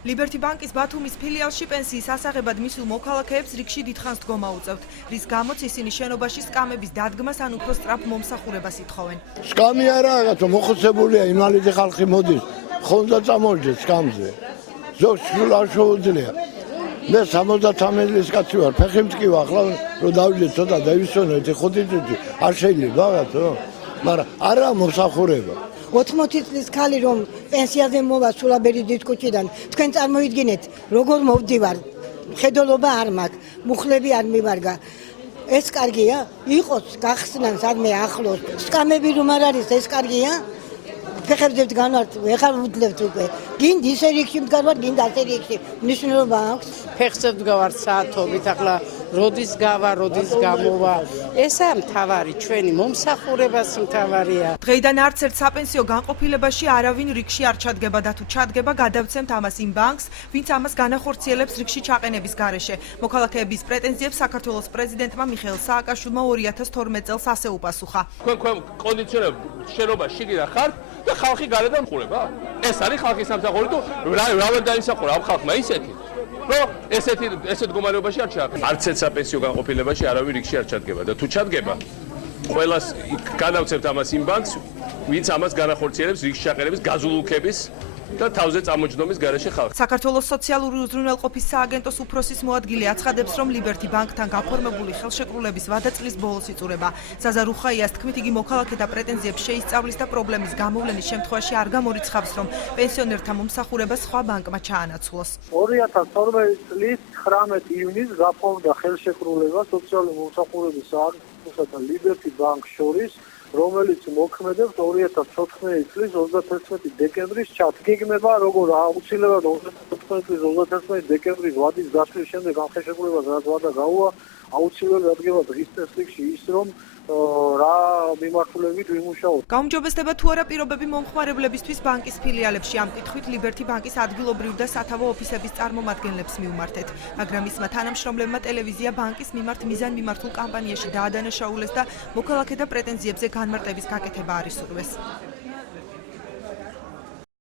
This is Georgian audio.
Liberty Bank-ის ბათუმის ფილიალში პენსიის ასაღებად მისულ მოქალაქეებს რიგში დიდხანს დგომა უწევთ, რის გამოც ისინი შენობაში სკამების დადგმას ან უფრო სწრაფ მომსახურებას ითხოვენ. სკამი არა, რატო მოხუცებულია ინვალიდი ხალხი მოდის, ხონდა წამოვიდეს სკამზე. ზოგს სულ არ შეუძლია. მე 73 წლის კაცი ვარ, ფეხი მткиვა, ახლა რომ დავიდე ცოტა დავისვენო 5 წუთი, არ შეიძლება რაღაცა, მაგრამ არა მომსახურება. 80 წლის ქალი რომ პენსიაზე მოვა სულაბერიძის ქუჩიდან, თქვენ წარმოიდგინეთ, როგორ მოვდივარ. ხედულობა არ მაქვს, მუხლები არ მივარგა. ეს კარგია? იყოს გახსნან სადმე ახლოს. სკამები რომ არ არის, ეს კარგია? ფეხებზე ვდგანვართ, ეხლა ვუძლებთ უკვე. გინდა ისე რიგში ვდგანვართ, გინდა ასე რიგში. მნიშვნელობა აქვს. ფეხზე ვდგავართ საათობით, ახლა როდის გავა, როდის გამოვა. ესაა მთავარი, ჩვენი მომსახურებას მთავარია. დღეიდან არც ერთ საპენსიო განყოფილებაში არავინ რიგში არ ჩადგება და თუ ჩადგება, გადავცემთ ამას იმ ბანკს, ვინც ამას განახორციელებს რიგში ჩაყენების გარეშე. მოქალაქეების პრეტენზიებს საქართველოს პრეზიდენტმა მიხეილ სააკაშვილმა 2012 წელს ასე უპასუხა. თქვენ კონდიციონერ შენობაში შიგნით ხართ და ხალხი გარედან მყურება. ეს არის ხალხის სამსახური თუ რა ვერ დაიმსახურა ამ ხალხმა ისეთი. რომ ესეთ მდგომარეობაში არ ჩააყენე. არც ერთ საპენსიო განყოფილებაში არავინ რიგში არ ჩადგება და თუ ჩადგება, ყველას განავცემთ ამას იმ ბანკს, ვინც ამას განახორციელებს რიგში ჩაყენების გაზულუქების და თავზე წამოჯდომის გარეშე ხალხს. საქართველოს სოციალური უზრუნველყოფის სააგენტოს უფროსის მოადგილე აცხადებს, რომ Liberty Bank-თან გაფორმებული ხელშეკრულების ვადა წლის ბოლოს იწურება. ზაზა რუხაიას თქმით, იგი მოქალაქეთა პრეტენზიებს შეისწავლის და პრობლემის გამოვლენის შემთხვევაში არ გამორიცხავს, რომ პენსიონერთა მომსახურება სხვა ბანკმა ჩაანაცვლოს. 2012 წლის 19 ივნისს გაფორმდა ხელშეკრულება სოციალური მომსახურების სააგენტოსა და Liberty Bank შორის, რომელიც მოქმედებს 2014 წლის 31 დეკემბრის ჩათგეგმება, როგორ აუცილებლად 2014 წლის 31 დეკემბრის ვადის გასვლის შემდეგ ამ ხელშეკრულებას რაც ვადა გაუვა, აუცილებლად დადგება დღის წესრიგში ის, რომ რა მიმართულებით ვიმუშაოთ. გაუმჯობესდება თუ არა პირობები მომხმარებლებისთვის ბანკის ფილიალებში. ამ კითხვით Liberty Bank-ის ადგილობრივ და სათავო ოფისების წარმომადგენლებს მივმართეთ, მაგრამ ისმა თანამშრომლებმა ტელევიზია ბანკის მიმართ მიზანმიმართულ კამპანიაში დაადანაშაულეს და მოქალაქეთა პრეტენზიებზე განმარტების გაკეთება არ ისურვეს.